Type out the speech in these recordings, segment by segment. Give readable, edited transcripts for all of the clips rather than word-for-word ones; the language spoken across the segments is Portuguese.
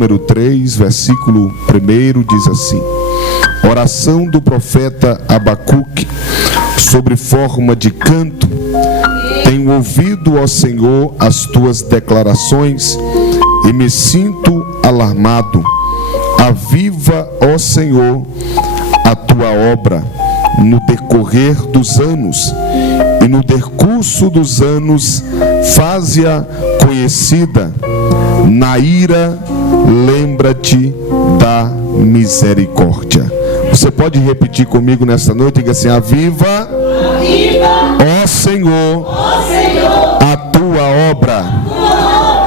número 3, versículo 1, diz assim: oração do profeta Abacuque, sobre forma de canto. Tenho ouvido, ó Senhor, as tuas declarações e me sinto alarmado. Aviva, ó Senhor, a tua obra no decorrer dos anos, e no decurso dos anos faze-a conhecida. Na ira, lembra-te da misericórdia. Você pode repetir comigo nesta noite? Diga assim: aviva, ó Senhor, a tua obra.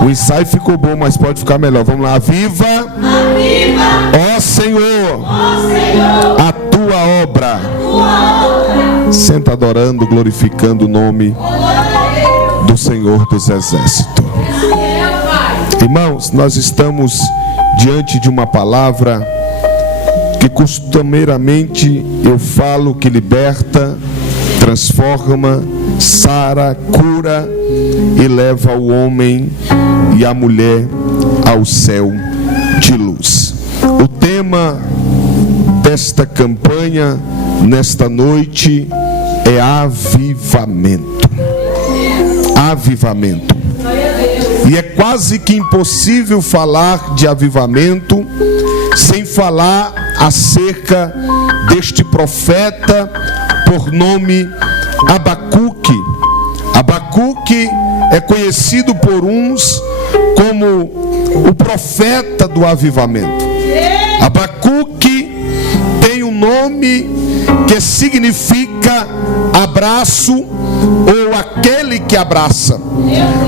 O ensaio ficou bom, mas pode ficar melhor. Vamos lá: aviva, ó Senhor, a tua obra. Senta adorando, glorificando o nome do Senhor dos Exércitos. Irmãos, nós estamos diante de uma palavra que costumeiramente eu falo que liberta, transforma, sara, cura e leva o homem e a mulher ao céu de luz. O tema desta campanha nesta noite é avivamento. Avivamento. E é quase que impossível falar de avivamento sem falar acerca deste profeta por nome Abacuque. Abacuque é conhecido por uns como o profeta do avivamento. Abacuque tem um nome que significa abraço ou aquele que abraça.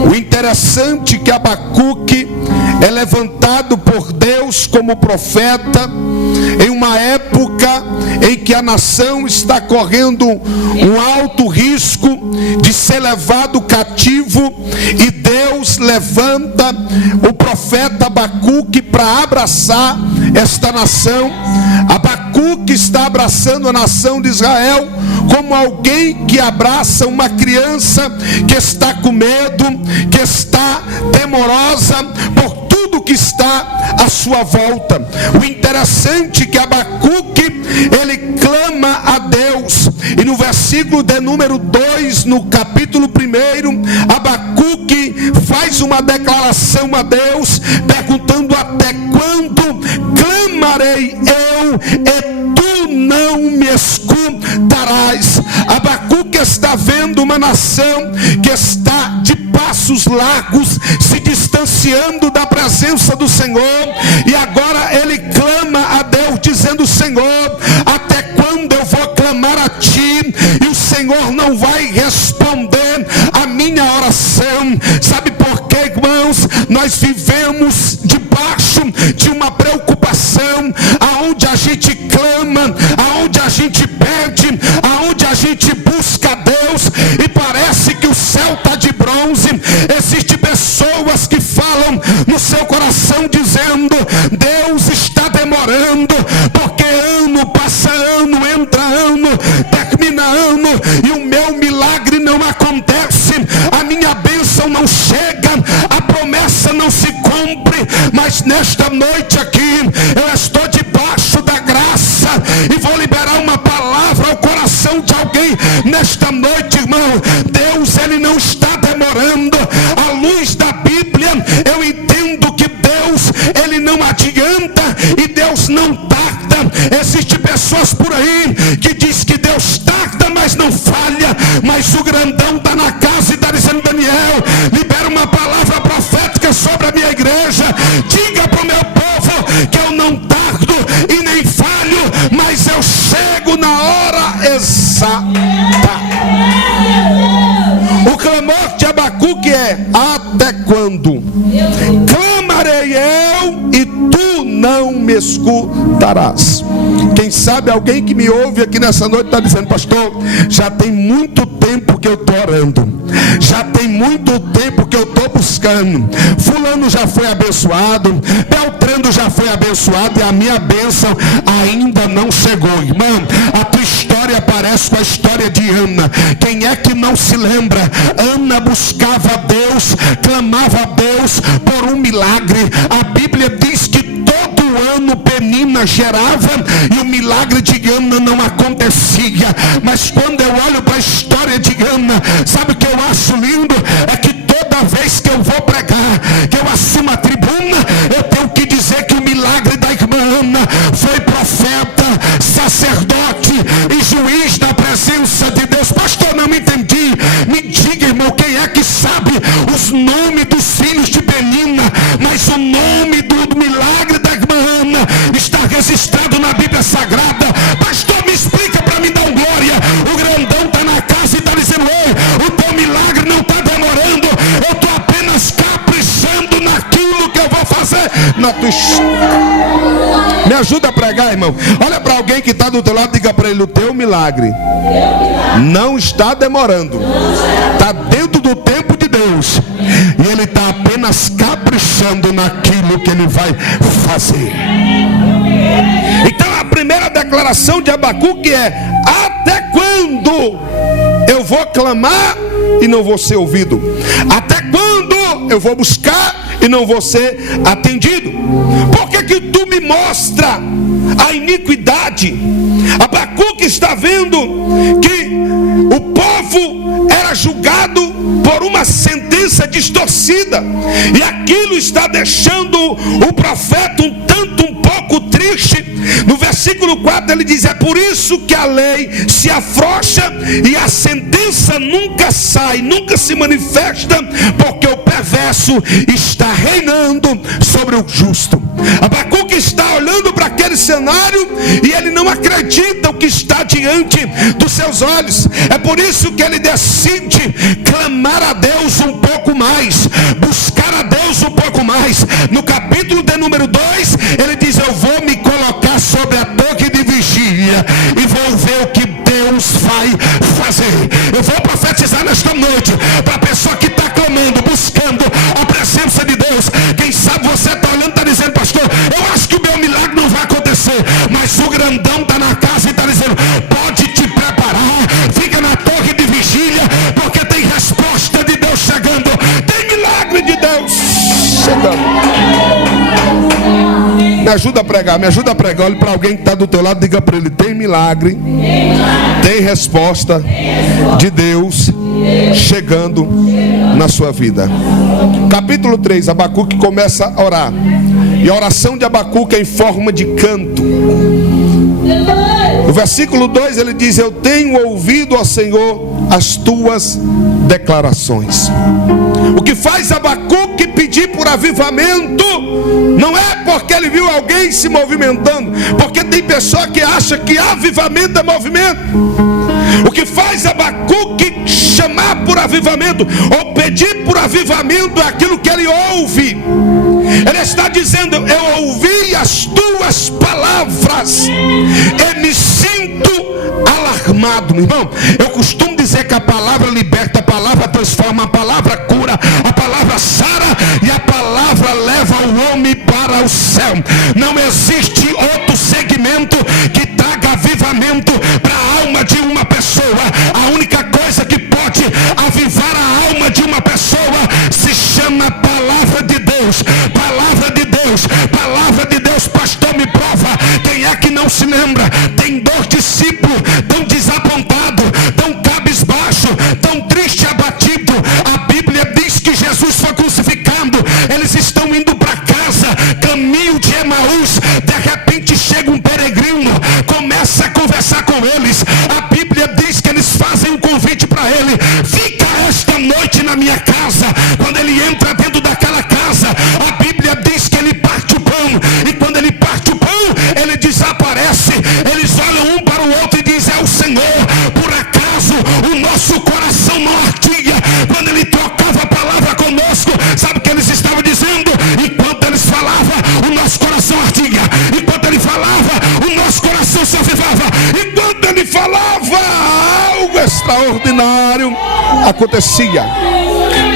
O interessante é que Abacuque é levantado por Deus como profeta em uma época em que a nação está correndo um alto risco de ser levado cativo, e Deus levanta o profeta Abacuque para abraçar esta nação. Abacuque está abraçando a nação de Israel como alguém que abraça uma criança que está com medo, que está temorosa por tudo que está à sua volta. O interessante é que Abacuque, ele clama a Deus, e no versículo de número 2, no capítulo 1, Abacuque faz uma declaração a Deus, perguntando: até quando clamarei eu e tu não me escutarás? Abacuque está vendo uma nação que está de passos largos se distanciando da presença do Senhor, e agora ele clama a Deus dizendo: Senhor, até quando eu vou clamar a ti e o Senhor não vai responder a minha oração? Sabe por quê, irmãos? Nós vivemos debaixo de uma preocupação, aonde a gente clama, aonde a gente pede, aonde a gente busca a Deus, e parece que o céu está de bronze. Existem pessoas que falam no seu coração dizendo: Deus está demorando, porque ano passa ano, entra ano, termina ano, e o meu milagre não acontece, a minha bênção não chega, a promessa não se cumpre. Mas nesta noite aqui, eu estou debaixo da graça e vou liberar uma palavra ao coração de alguém nesta noite, irmão. Deus, ele não está demorando. À luz da Bíblia, eu entendo que Deus, ele não adianta e Deus não tarda. Existem pessoas por aí que diz que Deus tarda, mas não falha. Mas o grandão está na casa e está dizendo: Daniel, libera uma palavra profética sobre a minha igreja. Diga para o meu povo que eu não tardo e nem falho, mas eu chego na hora exata. O clamor de Abacuque é: até quando clamarei eu e tu não me escutarás? Quem sabe alguém que me ouve aqui nessa noite está dizendo: pastor, já tem muito tempo que eu estou orando, já tem muito tempo que eu estou buscando, fulano já foi abençoado, Beltrano já foi abençoado, e a minha bênção ainda não chegou. Irmão, a tua história parece com a história de Ana. Quem é que não se lembra? Ana buscava a Deus, clamava a Deus por um milagre. A Bíblia diz que Penina gerava e o milagre de Ana não acontecia. Mas quando eu olho para a história de Ana, sabe o que eu acho lindo? É que toda vez que eu vou pregar, que eu assumo a tribuna, eu tenho que dizer que o milagre da irmã Ana foi profeta, sacerdote e juiz da presença de Deus. Pastor, não me entendi. Me diga, irmão, quem é que sabe os nomes dos filhos de Penina? Mas o nome do milagre da irmã Ana está registrado na Bíblia Sagrada. Pastor, me explica para me dar um glória. O grandão está na casa e está dizendo: ei, o teu milagre não está demorando. Eu estou apenas caprichando naquilo que eu vou fazer na tua história. Me ajuda a pregar, irmão. Olha para alguém que está do teu lado e diga para ele: o teu milagre não está demorando, está dentro do tempo de Deus, e ele está apenas caprichando naquilo que ele vai fazer. Então a primeira declaração de Abacuque é: até quando eu vou clamar e não vou ser ouvido? Até quando eu vou buscar e não vou ser atendido? Por que tu me mostra a iniquidade? Abacuque está vendo que o povo era julgado por uma sentença distorcida, e aquilo está deixando o profeta um pouco triste. No versículo 4 ele diz: é por isso que a lei se afrouxa e a sentença nunca sai, nunca se manifesta, porque o perverso está reinando sobre o justo. Abacuque está olhando para aquele cenário e ele não acredita o que está diante dos seus olhos. É por isso que ele decide clamar a Deus um pouco mais, buscar a Deus um pouco mais. No capítulo de número 2 ele diz: eu vou me colocar sobre a torre de vigília e vou ver o que Deus vai fazer. Eu vou profetizar nesta noite para a pessoa que está clamando, buscando a presença de Deus. Quem sabe você está olhando e está dizendo: pastor, eu acho que o meu milagre não vai acontecer. Mas o grandão está na casa e está dizendo: pode te preparar, fica na torre de vigília, porque tem resposta de Deus chegando, tem milagre de Deus chegando. Me ajuda a pregar, me ajuda a pregar. Olhe para alguém que está do teu lado, diga para ele: tem milagre, tem resposta de Deus chegando na sua vida. Capítulo 3, Abacuque começa a orar, e a oração de Abacuque é em forma de canto. No versículo 2 ele diz: eu tenho ouvido, ó Senhor, as tuas declarações. O que faz Abacuque pedir por avivamento não é porque ele viu alguém se movimentando, porque tem pessoa que acha que avivamento é movimento. O que faz Abacuque chamar por avivamento ou pedir por avivamento é aquilo que ele ouve. Ele está dizendo: eu ouvi as tuas palavras e me sinto alarmado. Meu irmão, eu costumo dizer que a palavra liberta, a palavra transforma, a palavra cura, a palavra sara e a palavra leva o homem para o céu. Não existe outro segmento que traga avivamento para a alma de uma pessoa. A única coisa que pode avivar a alma de uma pessoa se chama palavra de Deus. Palavra de Deus, palavra de Deus. Pastor, me prova. Quem é que não se lembra? Tem 2 discípulos tão desapontado, tão cabisbaixo, tão triste, abatido. A Bíblia diz que Jesus foi crucificado. Eles estão indo para casa, caminho de Emaús. De repente chega um peregrino, começa a conversar com eles. A Bíblia diz que eles fazem um convite para ele: fica esta noite na minha casa. Quando ele entra dentro daquela casa, a Bíblia diz que ele parte o pão, e quando ele parte o pão, ele desaparece. Eles olham um para o outro e dizem: é o Senhor. Por acaso o nosso coração não ardia quando ele trocava a palavra conosco? Sabe o que eles estavam dizendo? Enquanto eles falavam, o nosso coração ardia. Enquanto ele falava, o nosso coração se avivava. Enquanto ele falava, algo extraordinário acontecia.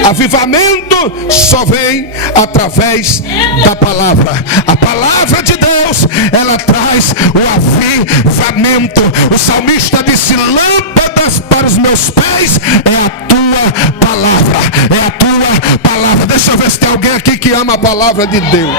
Avivamento só vem através da palavra. A palavra de Deus, ela traz o avivamento. O salmista disse: lâmpadas para os meus pés é a tua palavra. É a tua palavra. Deixa eu ver se tem alguém aqui que ama a palavra de Deus.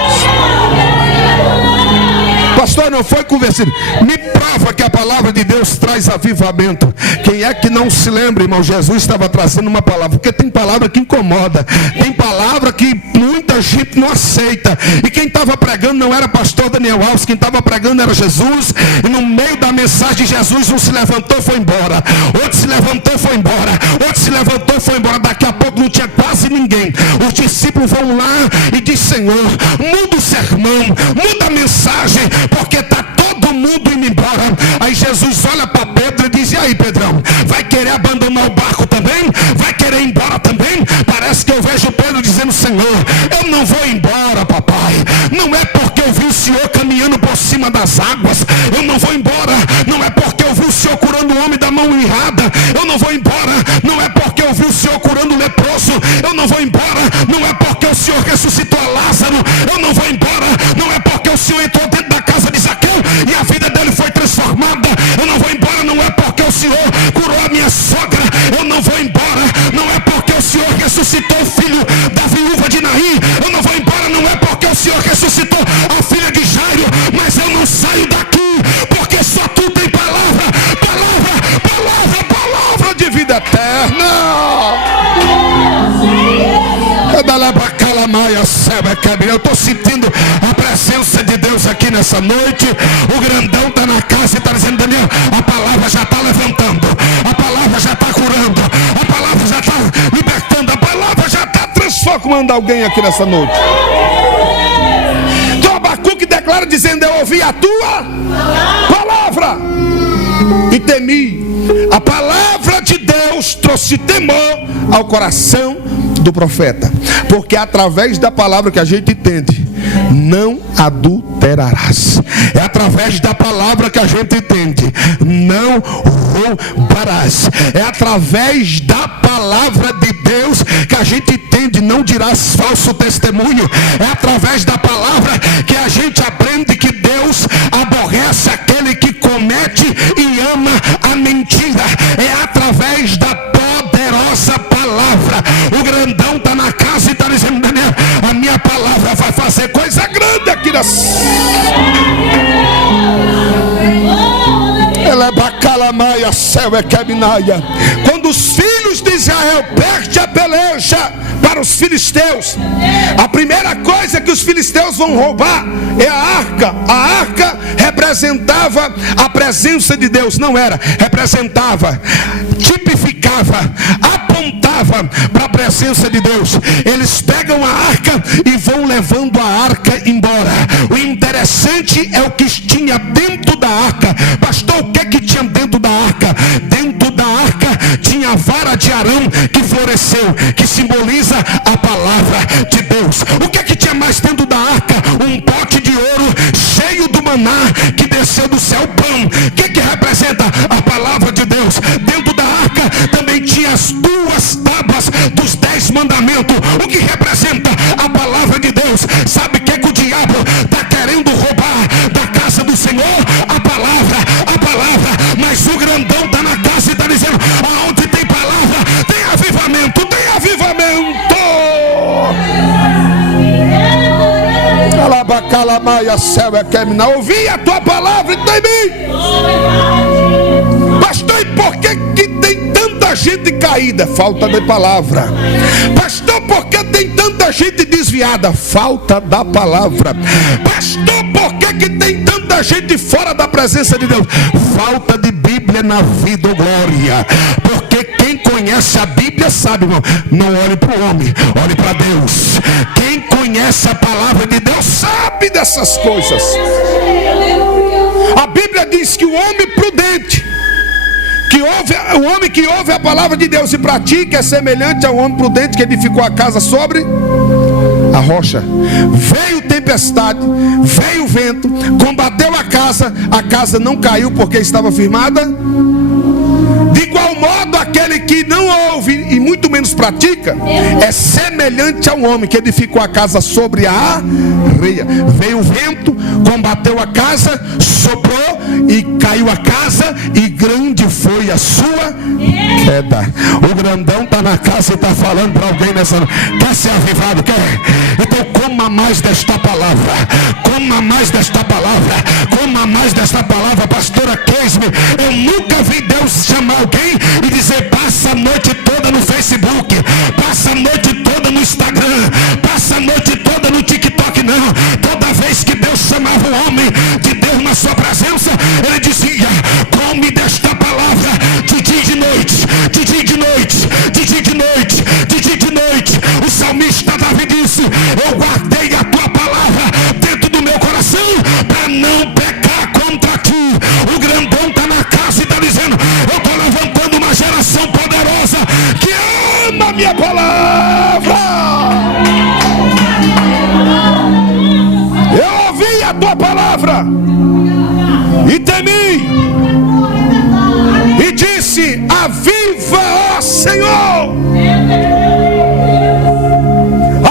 Pastor, não foi convencido. Me prova que a palavra de Deus traz avivamento. Quem é que não se lembra, irmão? Jesus estava trazendo uma palavra, porque tem palavra que incomoda, tem palavra que muita gente não aceita. E quem estava pregando não era pastor Daniel Alves, quem estava pregando era Jesus. E no meio da mensagem de Jesus, um se levantou e foi embora, outro se levantou e foi embora, outro se levantou e foi embora. Daqui a pouco não tinha quase ninguém. Os discípulos vão lá e diz: Senhor, muda o sermão, muda a mensagem, porque está todo mundo indo embora. Aí Jesus olha para Pedro e diz: e aí, Pedrão, vai querer abandonar o barco também? Vai querer ir embora também? Parece que eu vejo Pedro dizendo: Senhor, eu não vou embora, papai. Não é porque eu vi o Senhor caminhando por cima das águas, eu não vou embora. Não é porque eu vi o Senhor curando o homem da mão errada, eu não vou embora. Não é porque eu vi o Senhor curando o leproso, eu não vou embora. Não é porque o Senhor ressuscitou a Lázaro, eu não vou embora. Não é porque o Senhor entrou dentro da casa de Zaqueu e a vida dele foi transformada, eu não vou embora. Não é porque o Senhor curou a minha sogra, eu não vou embora. Não é porque o Senhor ressuscitou o filho da viúva de Naim, eu não vou embora. Não é porque o Senhor ressuscitou a filha de Jairo, mas eu não saio daqui, porque só tu tem palavra, palavra, palavra, palavra de vida eterna. Eu estou sentindo a presença de Deus aqui nessa noite. O grandão está na casa e está dizendo: Daniel, a palavra já está levantando, a palavra já está curando, a palavra já está libertando, a palavra já está transformando alguém aqui nessa noite. Então Abacuque declara dizendo: eu ouvi a tua palavra e temi. A palavra de Deus trouxe temor ao coração do profeta, porque através da palavra que a gente entende: não adulterarás. É através da palavra que a gente entende: não roubarás. É através da palavra de Deus que a gente entende: não dirás falso testemunho. É através da palavra que a gente aprende que Deus aborrece aquele que comete e ama a mentira. É através da poderosa palavra. O grandão está na casa e está dizendo: Daniel, a minha palavra vai fazer coisa grande aqui nessa. Ela é bacalamaia, céu é quebinaia. Quando os filhos de Israel perdem a peleja para os filisteus, a primeira coisa que os filisteus vão roubar é a arca. A arca representava a presença de Deus. Não era, representava, tipificava, apontava para a presença de Deus. Eles pegam a arca e vão levando a arca embora. O interessante é o que tinha dentro da arca. Pastor, o que tinha dentro da arca? Dentro da arca tinha a vara de Arão que floresceu, que simboliza a palavra de Deus. O que tinha mais dentro da arca? Um pote de ouro cheio do maná que desceu do céu, pão. O que representa a palavra de Deus? Dentro da arca também tinha as duas tábuas dos 10 mandamentos. O que representa a palavra de Deus? Sabe o que o diabo está querendo roubar da casa do Senhor? A palavra, a palavra. Mas o grandão está na casa e está dizendo: aonde tem palavra, tem avivamento, tem avivamento. Calabacalamaia, céu é quemina. Ouvi a tua palavra e tem mim. Pastor, e por que tem tanta gente caída? Falta de palavra. Pastor, por que tem tanta gente desviada? Falta da palavra. Pastor, por que tem tanta gente fora da presença de Deus? Falta de Bíblia na vida, glória. Porque quem conhece a Bíblia sabe, irmão, não olhe para o homem, olhe para Deus. Quem conhece a palavra de Deus sabe dessas coisas. A Bíblia diz que o homem prudente, o homem que ouve a palavra de Deus e pratica, é semelhante ao homem prudente que edificou a casa sobre a rocha. Veio tempestade, veio vento, combateu a casa não caiu porque estava firmada. De igual modo, aquele que não não ouve e muito menos pratica, é semelhante a um homem que edificou a casa sobre a areia. Veio o vento, combateu a casa, soprou e caiu a casa, e grande foi a sua queda. O grandão está na casa e está falando para alguém nessa noite: quer ser avivado? Quer? Então coma mais desta palavra, coma mais desta palavra, coma mais desta palavra. Pastora Keisme, eu nunca vi Deus chamar alguém e dizer: passa a noite toda no Facebook, passa a noite toda no Instagram, passa a noite toda no TikTok. Não. Toda vez que Deus chamava o homem de Deus na sua presença, ele dizia: come desta palavra de dia e de noite, de dia e de noite, de dia e de noite, de dia e de noite. O salmista Davi disse: eu guardei a tua palavra dentro do meu coração para não pecar contra ti. O grandão está na casa e está dizendo: eu estou levantando uma geração poderosa que ama a minha palavra. Eu ouvi a tua palavra e temi, e disse: aviva, ó Senhor.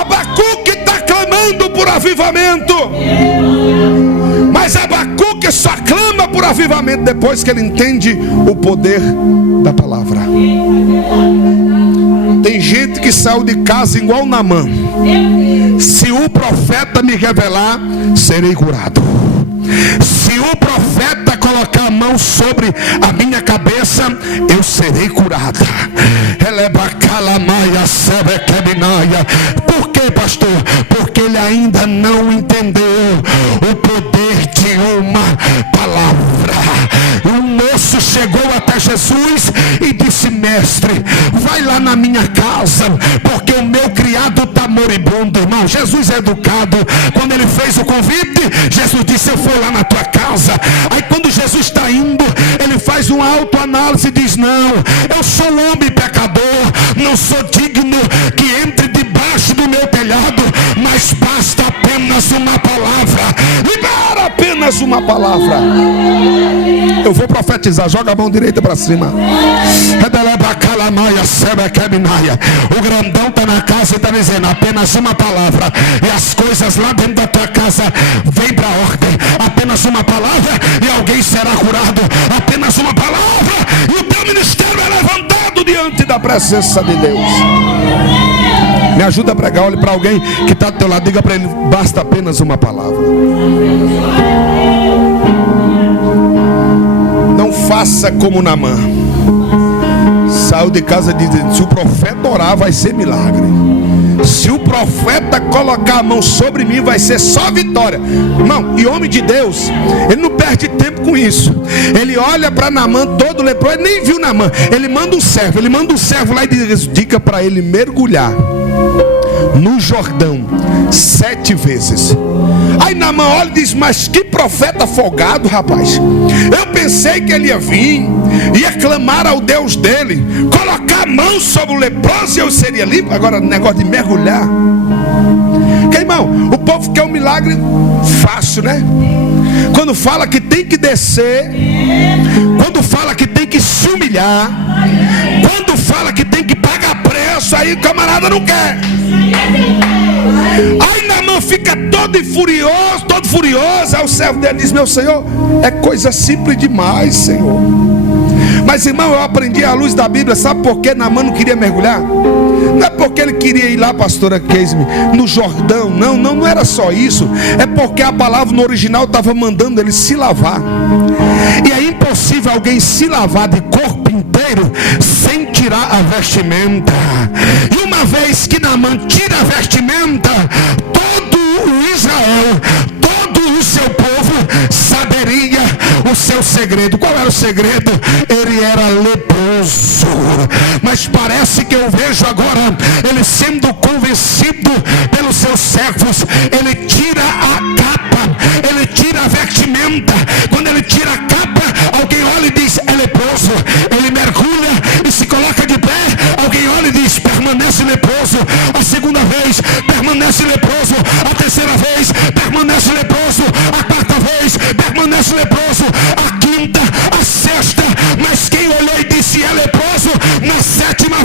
Abacuque está clamando por avivamento, mas Abacuque só clama por avivamento depois que ele entende o poder da palavra. Tem gente que saiu de casa igual Naamã: se o profeta me revelar, serei curado. Se o profeta colocar a mão sobre a minha cabeça, eu serei curada. Por que, pastor? Porque ele ainda não entendeu o poder de uma palavra. Um moço chegou até Jesus e disse: mestre, vai lá na minha casa, porque o meu criado está moribundo. Irmão, Jesus é educado. Quando ele fez o convite, Jesus disse: eu vou lá na tua casa. Aí quando Jesus está indo, ele faz uma autoanálise e diz: não, eu sou um homem pecador, não sou digno que entre debaixo do meu telhado, mas basta apenas uma palavra. Libera apenas uma palavra. Eu vou profetizar. Joga a mão direita para cima. O grandão está na casa e está dizendo: apenas uma palavra, e as coisas lá dentro da tua casa vêm para a ordem. Apenas uma palavra e alguém será curado. Apenas uma palavra e o teu ministério é levantado diante da presença de Deus. Me ajuda a pregar. Olhe para alguém que está do teu lado, diga para ele: basta apenas uma palavra. Não faça como Naamã. Saiu de casa dizendo: se o profeta orar, vai ser milagre. Se o profeta colocar a mão sobre mim, vai ser só vitória. Irmão, e homem de Deus, ele não perde tempo com isso. Ele olha para Naamã todo leproso, ele nem viu Naamã. Ele manda um servo lá e diz: diga para ele mergulhar no Jordão 7 vezes. Aí Naamã olha e diz: mas que profeta folgado, rapaz. Eu pensei que ele ia vir, ia clamar ao Deus dele, colocar a mão sobre o leproso e eu seria limpo. Agora negócio de mergulhar. Que, irmão, o povo quer um milagre fácil, né? Quando fala que tem que descer, quando fala que tem que se humilhar, quando fala que tem que pagar preço, aí o camarada não quer. Aí Naamã fica todo furioso. Aí o servo dele diz: meu senhor, é coisa simples demais, Senhor. Mas, irmão, eu aprendi à luz da Bíblia. Sabe por que Naamã não queria mergulhar? Não é porque ele queria ir lá, pastora Keisme, no Jordão. Não era só isso. É porque a palavra no original estava mandando ele se lavar. E é impossível alguém se lavar de corpo inteiro sem tirar a vestimenta. E uma vez que Naamã tira a vestimenta, todo o Israel, todo o seu povo saberia o seu segredo. Qual era o segredo? Ele era leproso. Mas parece que eu vejo agora ele sendo convencido pelos seus servos. Ele tira a capa, ele tira a vestimenta. Quando ele tira a capa, alguém olha e diz: é leproso. Ele mergulha e se coloca de pé. Alguém olha e diz: permanece leproso. A segunda vez, permanece leproso. A terceira vez, permanece leproso. A quarta vez, permanece leproso. A quinta, a sexta. Mas quem olhou e disse: é leproso, na sétima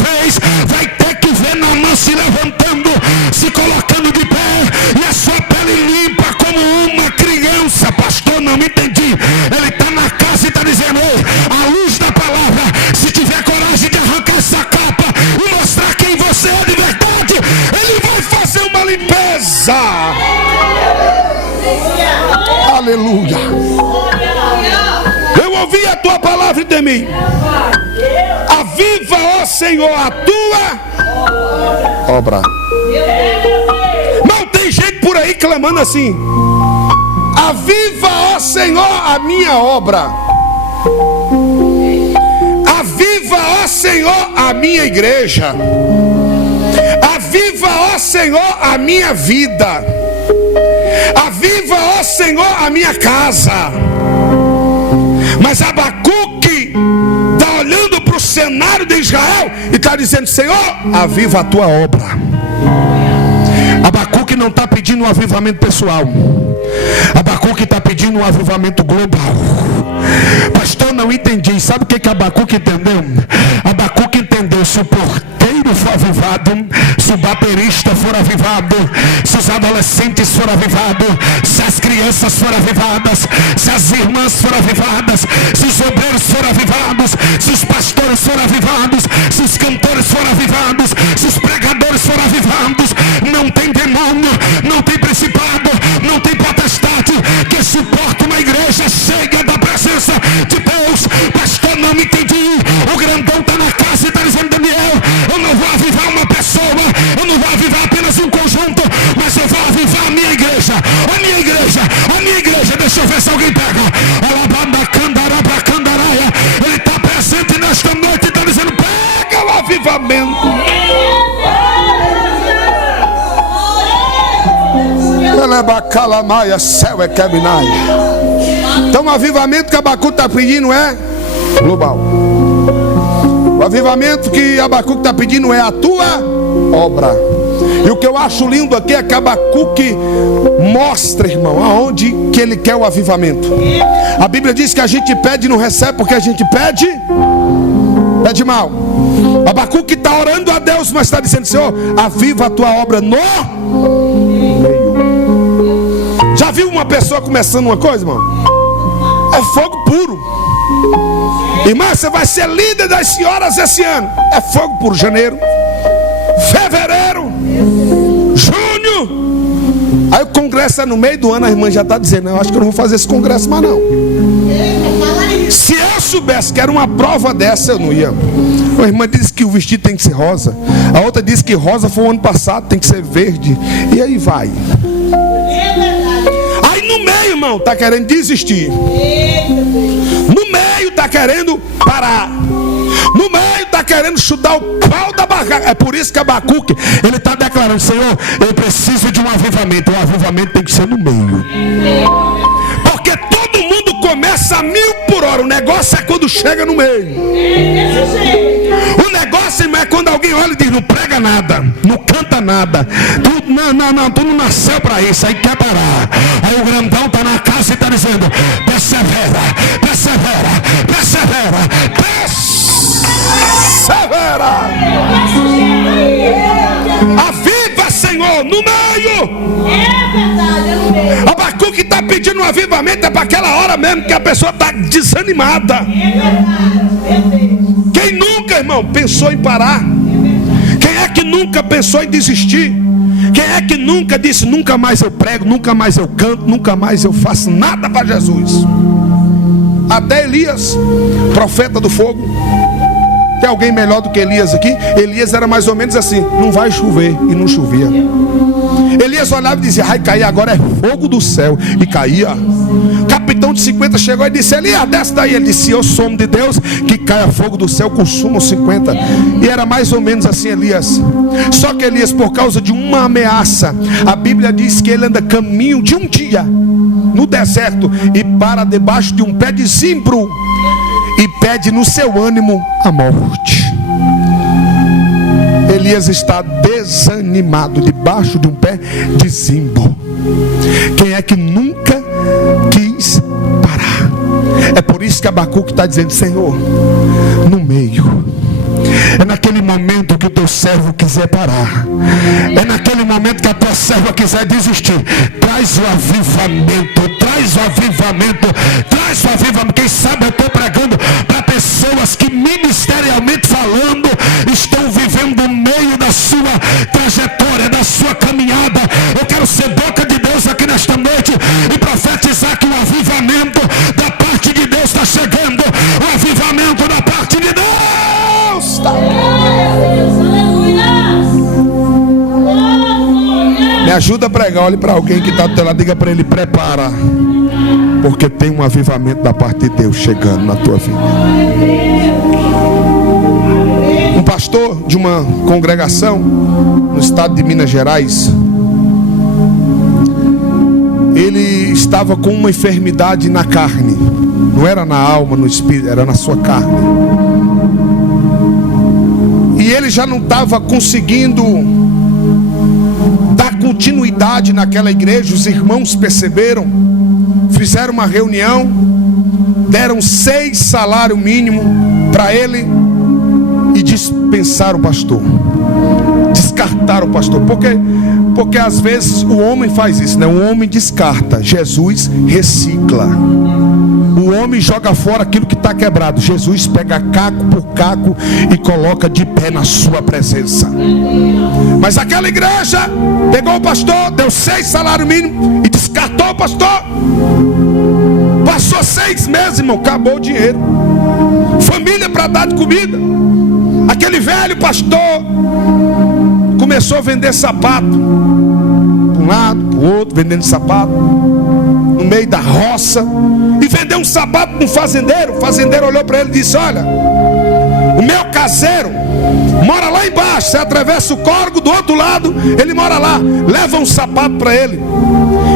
Aleluia. Eu ouvi a tua palavra e temi. Aviva, ó Senhor, a tua obra. Não tem gente por aí clamando assim: aviva, ó Senhor, a minha obra. Aviva, ó Senhor, a minha igreja. Aviva, ó Senhor, a minha vida. Aviva, ó Senhor, a minha casa. Mas Abacuque está olhando para o cenário de Israel e está dizendo: Senhor, aviva a tua obra. Abacuque não está pedindo um avivamento pessoal. Abacuque está pedindo um avivamento global. Pastor, não entendi. Sabe o que Abacuque entendeu? Abacuque entendeu: se o porteiro for avivado, se o baterista for avivado, se os adolescentes forem avivados, se as crianças forem avivadas, se as irmãs forem avivadas, se os obreiros forem avivados, se os pastores forem avivados, se os cantores forem avivados, se os pregadores forem avivados, não tem demônio, não tem principado, não tem potestade que suporte uma igreja cheia da presença de Deus. Pastor, não me entendi. O grandão está na casa e está dizendo: Daniel, eu não vou avivar uma pessoa, eu não vou avivar apenas um conjunto, mas eu vou avivar a minha igreja. A minha igreja, a minha igreja. Deixa eu ver se alguém pega. Ele está presente nesta noite e está dizendo: pega o avivamento. Então o avivamento que Abacuque está pedindo é global. O avivamento que Abacuque está pedindo é a tua obra. E o que eu acho lindo aqui é que Abacuque mostra, irmão, aonde que ele quer o avivamento. A Bíblia diz que a gente pede e não recebe porque a gente pede mal. Abacuque está orando a Deus, mas está dizendo: Senhor, aviva a tua obra no meio. Já viu uma pessoa começando uma coisa, irmão? É fogo puro. Irmã, você vai ser líder das senhoras esse ano. É fogo puro. Janeiro, fevereiro, junho. Aí o congresso é no meio do ano. A irmã já está dizendo: eu acho que eu não vou fazer esse congresso mais não. Se eu soubesse que era uma prova dessa, eu não ia. A irmã disse que o vestido tem que ser rosa. A outra disse que rosa foi o ano passado, tem que ser verde. E aí vai. Aí no meio, irmão, está querendo desistir. No meio está querendo parar. No meio está querendo chutar o pau da barraca. É por isso que Abacuque, ele está declarando: Senhor, eu preciso de um avivamento. O avivamento tem que ser no meio. Porque todo mundo começa a 1000 por hora. O negócio é quando chega no meio. O negócio, irmão, é quando alguém olha e diz: não prega nada, não canta nada, tu não nasceu para isso. Aí quer parar. Aí o grandão está na casa e está dizendo: persevera, persevera, persevera, persevera. Aviva, Senhor, no meio. Abacuque está pedindo um avivamento. É para aquela hora mesmo que a pessoa está desanimada. Quem nunca, irmão, pensou em parar? Quem é que nunca pensou em desistir? Quem é que nunca disse: nunca mais eu prego, nunca mais eu canto, nunca mais eu faço nada para Jesus? Até Elias, profeta do fogo. Tem alguém melhor do que Elias aqui? Elias era mais ou menos assim: não vai chover, e não chovia. Elias olhava e dizia: vai cair agora é fogo do céu, e caía. Capitão de 50 chegou e disse: Elias, desce daí. Ele disse: eu sou homem de Deus, que caia fogo do céu, consuma os 50. E era mais ou menos assim Elias. Só que Elias, por causa de uma ameaça, a Bíblia diz que ele anda caminho de um dia no deserto e para debaixo de um pé de zimbro e pede no seu ânimo a morte. Elias está desanimado debaixo de um pé de zimbro. Quem é que nunca quis parar? É por isso que Abacuque está dizendo: Senhor, no meio. É naquele momento que o teu servo quiser parar. É naquele momento que a tua serva quiser desistir. Traz o avivamento. Traz o avivamento. Traz o avivamento. Quem sabe eu estou pregando para pessoas que, ministerialmente falando, estão vivendo o meio da sua trajetória, da sua caminhada. Eu quero ser boca de Deus aqui nesta noite e profetizar que o ajuda a pregar. Olhe para alguém que está do teu lado, diga para ele: prepara, porque tem um avivamento da parte de Deus chegando na tua vida. Um pastor de uma congregação no estado de Minas Gerais, ele estava com uma enfermidade na carne. Não era na alma, no espírito, era na sua carne. E ele já não estava conseguindo dar continuidade naquela igreja. Os irmãos perceberam, fizeram uma reunião, deram 6 salários mínimos para ele e dispensaram o pastor, descartaram o pastor. Porque às vezes o homem faz isso, né? O homem descarta, Jesus recicla. O homem joga fora aquilo que está quebrado. Jesus pega caco por caco e coloca de pé na sua presença. Mas aquela igreja pegou o pastor, deu 6 salários mínimos e descartou o pastor. Passou 6 meses, irmão, acabou o dinheiro. Família para dar de comida. Aquele velho pastor começou a vender sapato, para um lado, para o outro, vendendo sapato no meio da roça. E vendeu um sapato para um fazendeiro. O fazendeiro olhou para ele e disse: olha, o meu caseiro mora lá embaixo, você atravessa o córrego, do outro lado ele mora lá, leva um sapato para ele.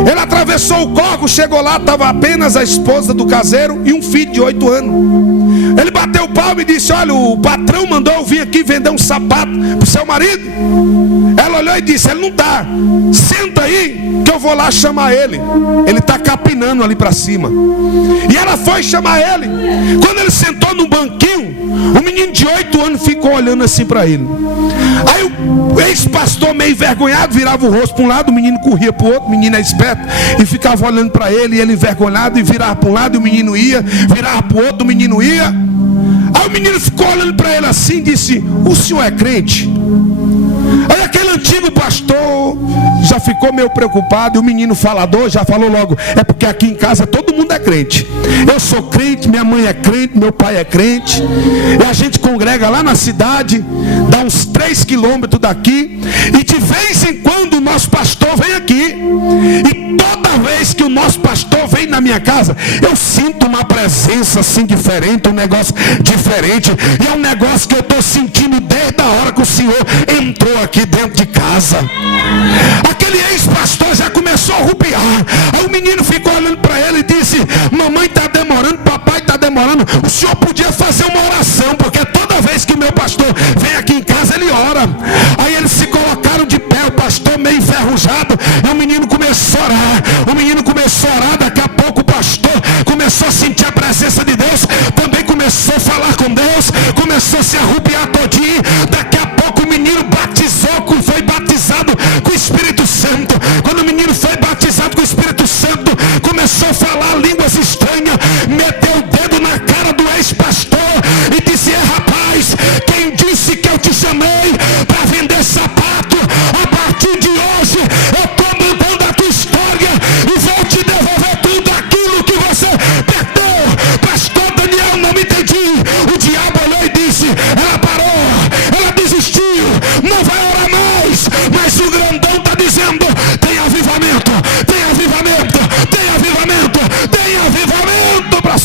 Ele atravessou o córrego, chegou lá, estava apenas a esposa do caseiro e um filho de 8 anos. Ele bateu o palmo e disse: olha, o patrão mandou eu vir aqui vender um sapato para o seu marido. Ela olhou e disse: ele não está, senta aí que eu vou lá chamar ele. Ele está capinando ali para cima. E ela foi chamar ele. Quando ele sentou no banquinho, o menino de 8 anos ficou olhando assim para ele. Aí o ex-pastor, meio envergonhado, virava o rosto para um lado, o menino corria para o outro. O menino é esperto e ficava olhando para ele, e ele envergonhado, e virava para um lado e o menino ia, virava para o outro, o menino ia. Aí o menino ficou olhando para ele assim e disse: o senhor é crente? Aí aquele antigo pastor já ficou meio preocupado, e o menino falador já falou logo: é porque aqui em casa todo mundo é crente. Eu sou crente, minha mãe é crente, meu pai é crente. E a gente congrega lá na cidade, dá uns 3 quilômetros daqui. E de vez em quando o nosso pastor vem aqui. E toda vez que o nosso pastor vem na minha casa, eu sinto uma presença assim diferente, um negócio diferente. E é um negócio que eu estou sentindo desde a hora que o senhor entrou aqui dentro de casa. Aquele ex-pastor já começou a rupiar. Aí o menino ficou olhando para ele e disse: mamãe está demorando, papai está demorando, o senhor podia fazer uma oração, porque toda vez que meu pastor vem aqui em casa ele ora. Aí eles se colocaram de pé, o pastor meio enferrujado, e o menino começou a orar. O menino começou a orar. Daqui a pouco o pastor começou a sentir a presença de Deus, também começou a falar com Deus, começou a se arrupiar todinho. Daqui a pouco o menino foi batizado com o Espírito Santo. Quando o menino foi batizado com o Espírito Santo, começou a falar línguas estranhas, meteu o dedo na cara do ex-pastor e disse: rapaz, quem disse que eu te chamei para vender sapato? A partir de hoje eu estou mudando a tua história e vou te devolver tudo aquilo que você perdeu. Pastor Daniel, não me entendi. O diabo olhou e disse: ela parou, ela desistiu, não vai orar mais. Mas o grandão está dizendo: tem avivamento, tem avivamento, tem avivamento, tem avivamento para...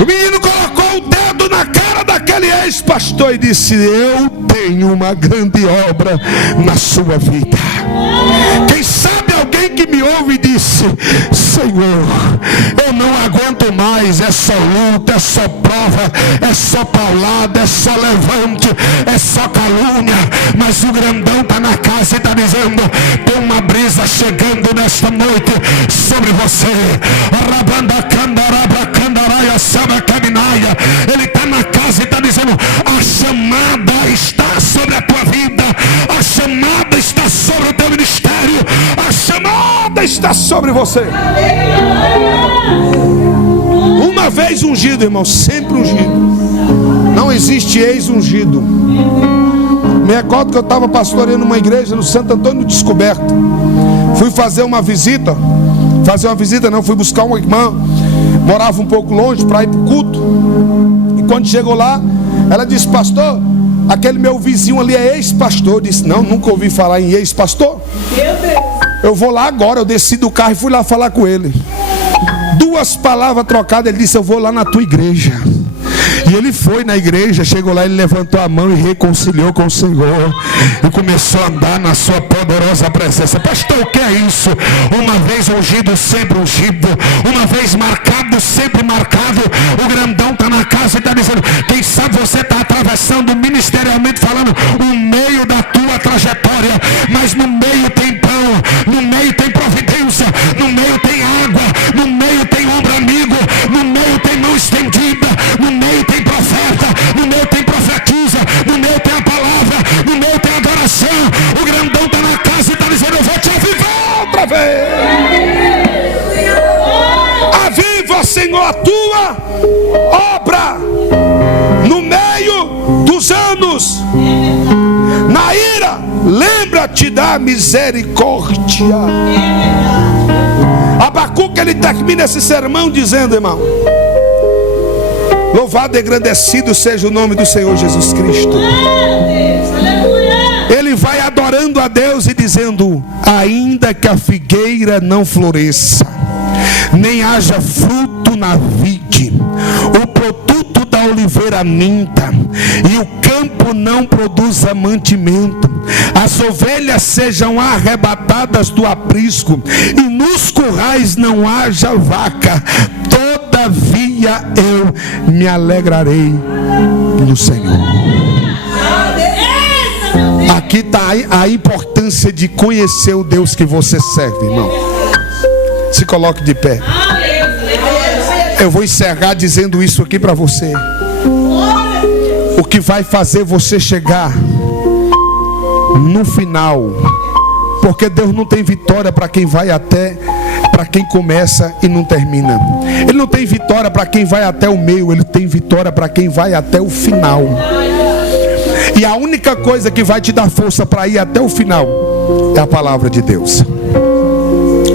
O menino colocou o dedo na cara daquele ex-pastor e disse: eu tenho uma grande obra na sua vida. Quem sabe alguém que me ouve e disse: Senhor, eu não aguento mais, é só luta, é só prova, é só paulada, é só levante, é só calúnia. Mas o grandão está na casa e está dizendo: tem uma brisa chegando nesta noite sobre você. Ele está na casa e está dizendo: a chamada está sobre a tua vida, a chamada está sobre o teu ministério, a chamada está sobre você. Uma vez ungido, irmão, sempre ungido. Não existe ex-ungido. Me recordo que eu estava pastoreando uma igreja no Santo Antônio Descoberto. Fui fazer uma visita. Fui buscar uma irmã, morava um pouco longe para ir para o culto. E Quando chegou lá, ela disse: pastor, aquele meu vizinho ali é ex-pastor. Eu disse: não, nunca ouvi falar em ex-pastor. Eu vou lá agora. Eu desci do carro e fui lá falar com ele. 2 palavras trocadas, ele disse: eu vou lá na tua igreja. E ele foi na igreja, chegou lá, ele levantou a mão e reconciliou com o Senhor. E começou a andar na sua poderosa presença. Pastor, o que é isso? Uma vez ungido, sempre ungido. Uma vez marcado, sempre marcado. O grandão está na casa e está dizendo: quem sabe você está atravessando ministerialmente falando o meio da tua trajetória. Mas no meio tem pão, no meio tem providência, no meio tem água, no meio tem ombro amigo, no meio tem mão estendida, no meio tem profeta, no meio tem profetiza, no meio tem a palavra, no meio tem adoração. O grandão está na casa e está dizendo: eu vou te avivar outra vez. Aviva, Senhor, a tua obra no meio dos anos. Na ira, lembra-te da misericórdia. Abacuque, ele termina esse sermão dizendo, irmão: louvado e agradecido seja o nome do Senhor Jesus Cristo. Ele vai adorando a Deus e dizendo: ainda que a figueira não floresça, nem haja fruto na vide, o produto da oliveira minta, e o campo não produza mantimento, as ovelhas sejam arrebatadas do aprisco, e nos currais não haja vaca, todavia eu me alegrarei no Senhor. Aqui está a importância de conhecer o Deus que você serve, irmão. Se coloque de pé. Eu vou encerrar dizendo isso aqui para você. O que vai fazer você chegar no final, porque Deus não tem vitória para quem vai até, para quem começa e não termina. Ele não tem vitória para quem vai até o meio, ele tem vitória para quem vai até o final. E a única coisa que vai te dar força para ir até o final é a palavra de Deus.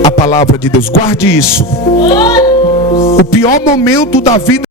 A palavra de Deus, guarde isso. O pior momento da vida